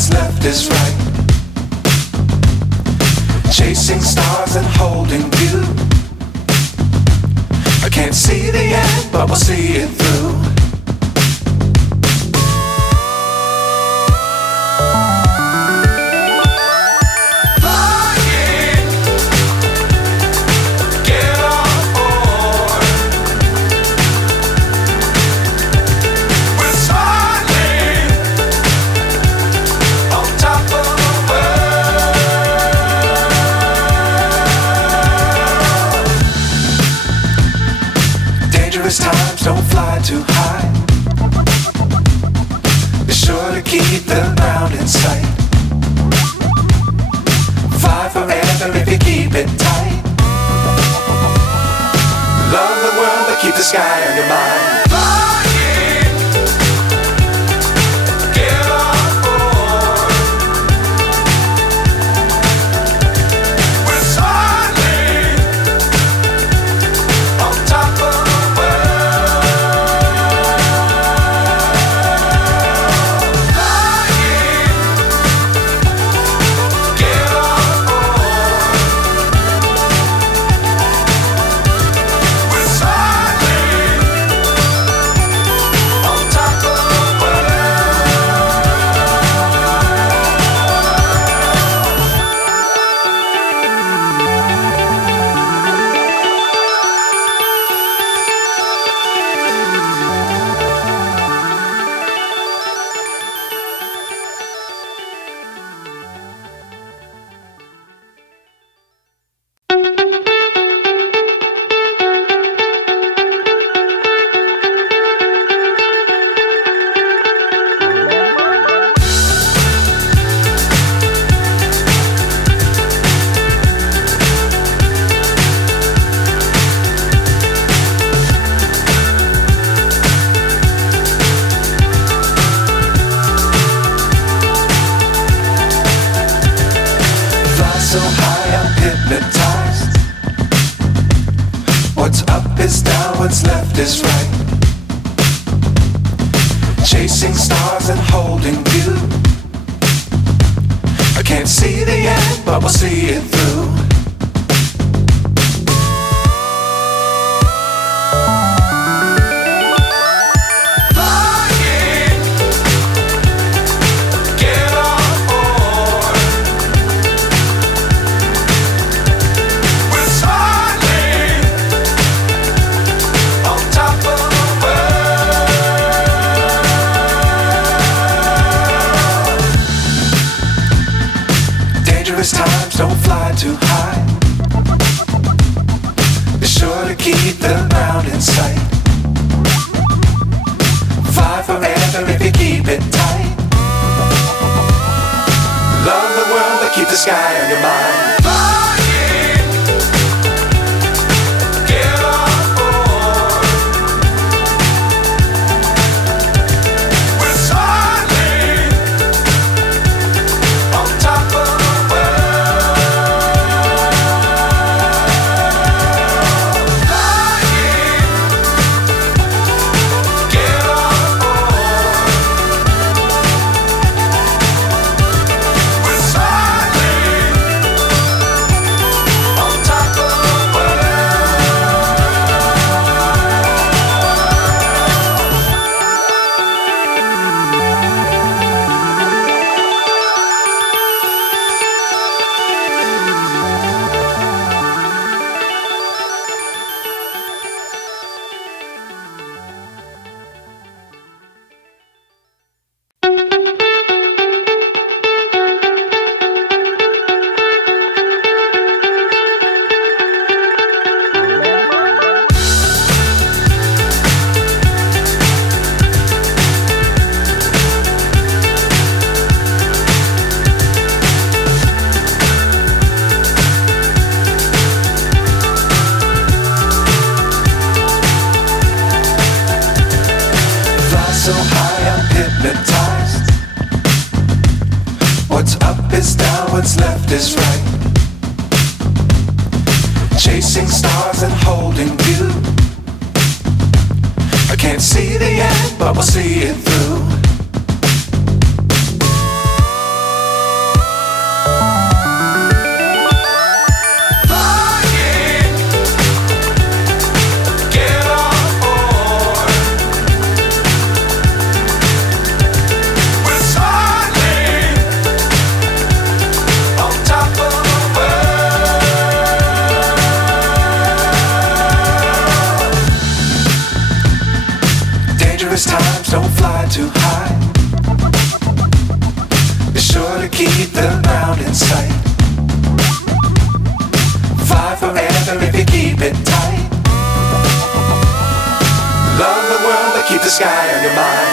what's left is right. Chasing stars and holding you. I can't see the end, but we'll see it through. Times don't fly too high. Be sure to keep the ground in sight. Fly forever if you keep it tight. Love the world but keep the sky on your mind. So high I'm hypnotized. What's up is down, what's left is right. Chasing stars and holding you. I can't see the end, but we'll see it through. Times don't fly too high. Be sure to keep the ground in sight. Fly forever if you keep it tight. Love the world but keep the sky on your mind. So high I'm hypnotized. What's up is down, what's left is right. Chasing stars and holding you. I can't see the end, but we'll see it through. don't fly too high. Be sure to keep the ground in sight. Fly forever if you keep it tight. Love the world, but keep the sky on your mind.